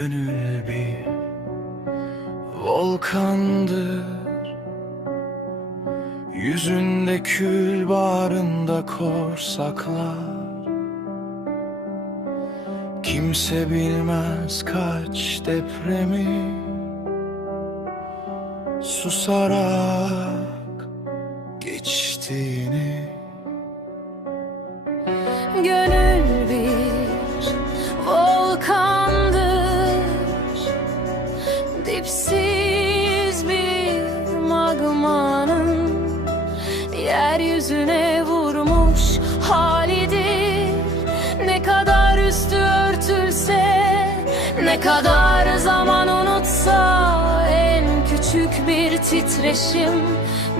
Gönül bir volkandır, yüzünde kül, bağrında korsaklar. Kimse bilmez kaç depremi susarak geçtiğini. Gönül bir volkandır, dipsiz bir magmanın yeryüzüne vurmuş halidir. Ne kadar üstü örtülse, ne kadar zaman unutsa, en küçük bir titreşim,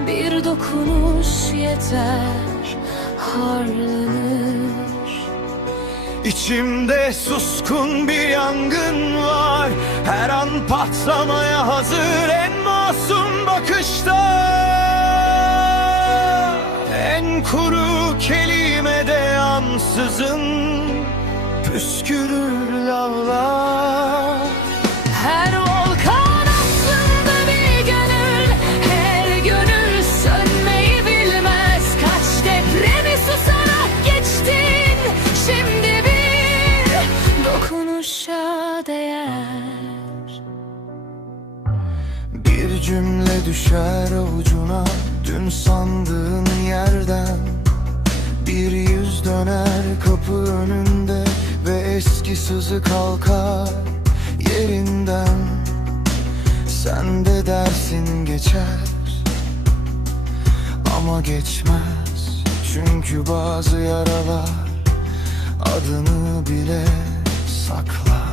bir dokunuş yeter, harlanır. İçimde suskun bir yangın var, her an patlamaya hazır. En masum bakışta, en kuru kelimede ansızın püskürür lavlar. Her volkan aslında bir gönül, her gönül sönmeyi bilmez. Kaç depremi susarak geçtin, şimdi bir dokunuşa değer. Bir cümle düşer avucuna, dün sandığın yerden. Bir yüz döner kapı önünde ve eski sızı kalkar yerinden. Sen de dersin geçer, ama geçmez. Çünkü bazı yaralar adını bile saklar.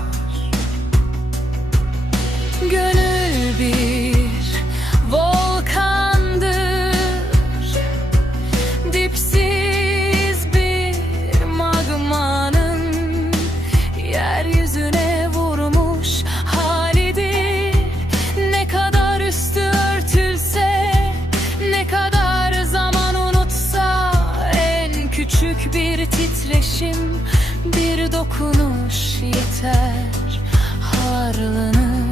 Gönül bir volkandır, dipsiz bir magmanın yeryüzüne vurmuş halidir. Ne kadar üstü örtülse, ne kadar zaman unutsa, en küçük bir titreşim, bir dokunuş yeter, harlanır.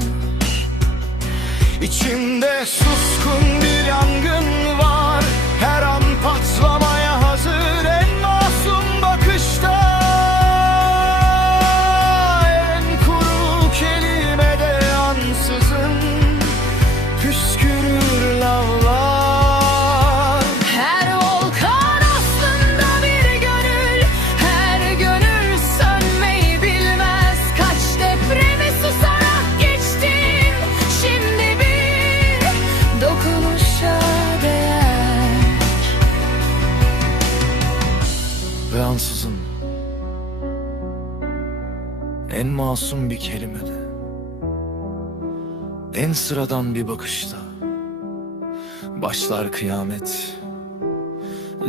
İçimde suskun bir yangın var, her an patlamaya hazır. En masum bakışta, en kuru kelimede ansızın püskürür lavlar. Her volkan aslında bir gönül, her gönül sönmeyi bilmez. Kaç depremi susarak geçtin, şimdi bir dokunuşa değer. Ve ansızın en masum bir kelimede, en sıradan bir bakışta başlar kıyamet.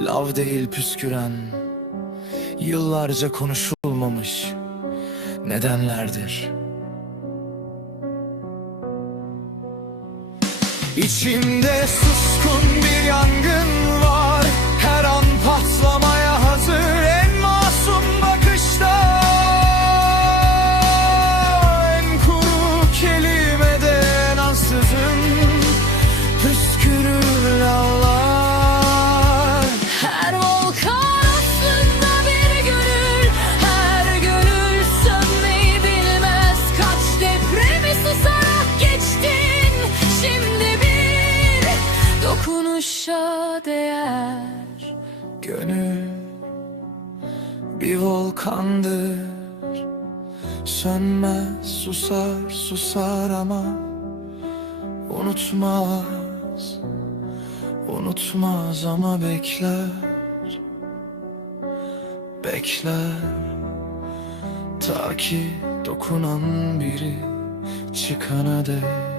Lav değil püsküren, yıllarca konuşulmamış nedenlerdir. İçimde suskun bir yangın var, her an patlamaya hazır. En masum bakışta, en kuru kelimede ansızın püskürür lavlar. Her volkan aslında bir gönül, her gönül sönmeyi bilmez. Kaç depremi susarak geçtin, şimdi bir dokunuşa değer. Gönül bir volkandır, sönmez, susar susar ama unutmaz. Unutmaz ama bekler, bekler, ta ki dokunan biri çıkana dek.